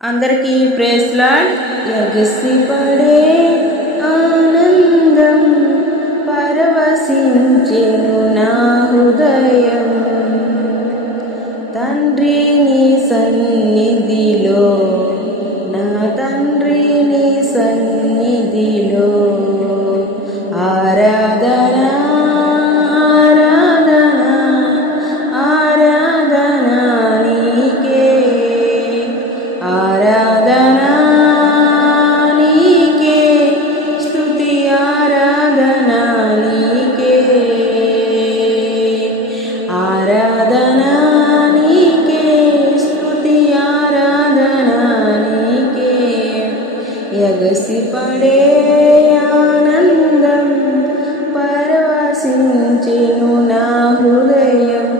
అందరికీ praise lord. ఎగసిపడే ఆనందం పరవశించెను నా హృదయం. తండ్రి నీ సన్నిధిలో, నా తండ్రి నీ సన్నిధిలో ఆరాధన ఎగసిపడే ఆనందం పరవశించెను నా హృదయం.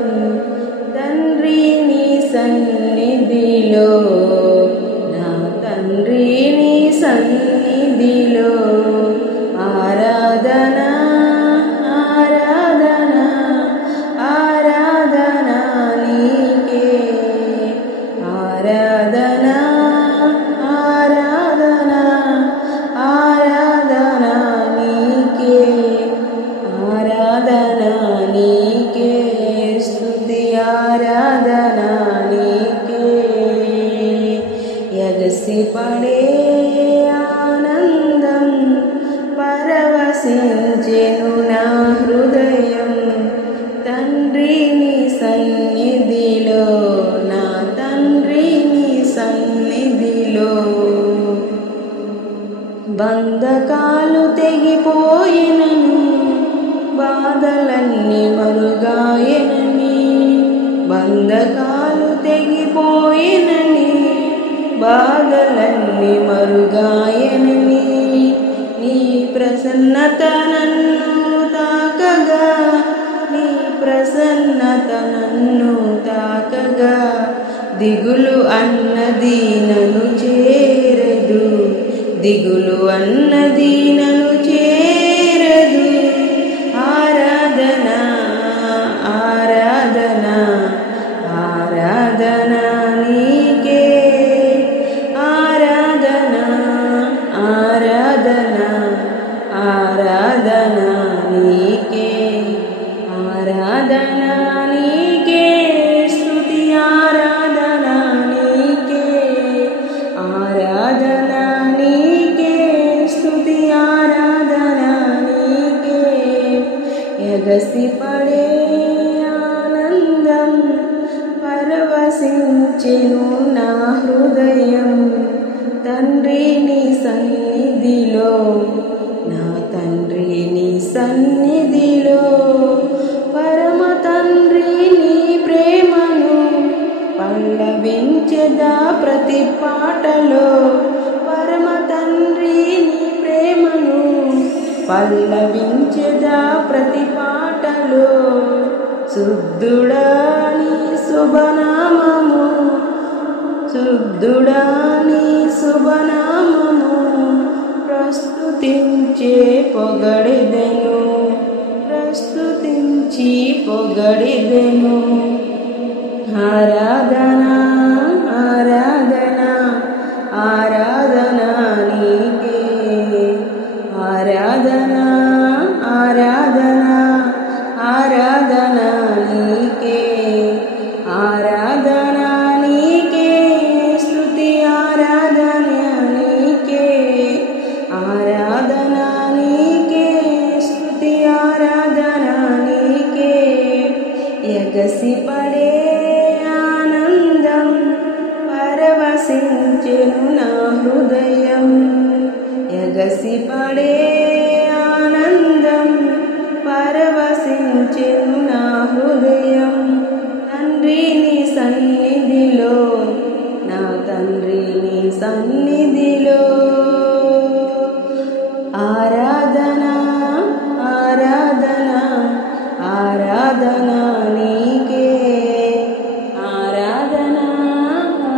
తండ్రి నీ సన్నిధిలో, నా తండ్రి నీ సన్నిధిలో ఆరాధన ఆరాధన ఆరాధన నీకే, ఆరాధన ఎగసిపడే ఆనందం పరవశించెను నా హృదయం. తండ్రి నీ సన్నిధిలో, నా తండ్రి నీ సన్నిధిలో బంధకాలు తెగిపోయినని, బాధలన్నీ మరుగాయనని, బంధకాలు తెగిపోయినని, బాధలన్నీ మరుగాయనని, నీ ప్రసన్నత నన్ను తాకగా, నీ ప్రసన్నత నన్ను తాకగా దిగులు అన్నది నన్ను చేరదు, దిగులు అన్నది నన్ను చేరదు. ఆరాధన ఆరాధన ఆరాధన నీకే, ఆరాధన ఆరాధన ఆరాధన నీకే, ఆరాధన నీకే, స్తుతి ఆరాధన నీకే, ఆరాధన నీకే, స్తుతి ఆరాధన నీకే. ఎగసిపడే ఆనందం పరవశించెను నా హృదయం. తండ్రి నీ సన్నిధిలో, నా తండ్రి నీ సన్నిధిలో పరమ తండ్రి నీ ప్రేమను పల్లవించెదా ప్రతి పాటలో, పరమ తండ్రి నీ ప్రేమను పల్లవించెదా ప్రతి పాటలో. శుద్ధుడా నీ శుభనామము, శుద్ధుడా నీ శుభనామము ప్రస్తుతించే పొగడిదెను, ప్రస్తుతించి పొగడిదెను. ఆరాధన ఆరాధన ఆరాధన నీకే, ఆరాధన ఆరాధన ఆరాధన నీకే, ఆరాధన నీకే, స్తుతి ఆరాధన నీకే, ఆరాధన నీకే, స్తుతి ఆరాధన నీకే. ఎగసిపడే ఆనందం పరవశించెను నా హృదయం. ఎగసిపడే ఆనందం పరవశించెను నా హృదయం. తండ్రి నీ సన్నిధిలో, నా తండ్రి నీ సన్నిధిలో ఆరాధన ఆరాధన ఆరాధన నీకే, ఆరాధన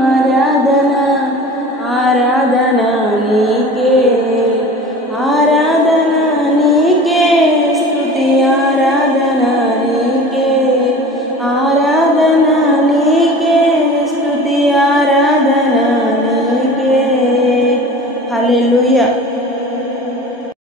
ఆరాధన ఆరాధన నీకే, ఆరాధన నీకే, స్తుతి ఆరాధన నీకే, ఆరాధన నీకే, స్తుతి ఆరాధన నీకే. హల్లెలూయా.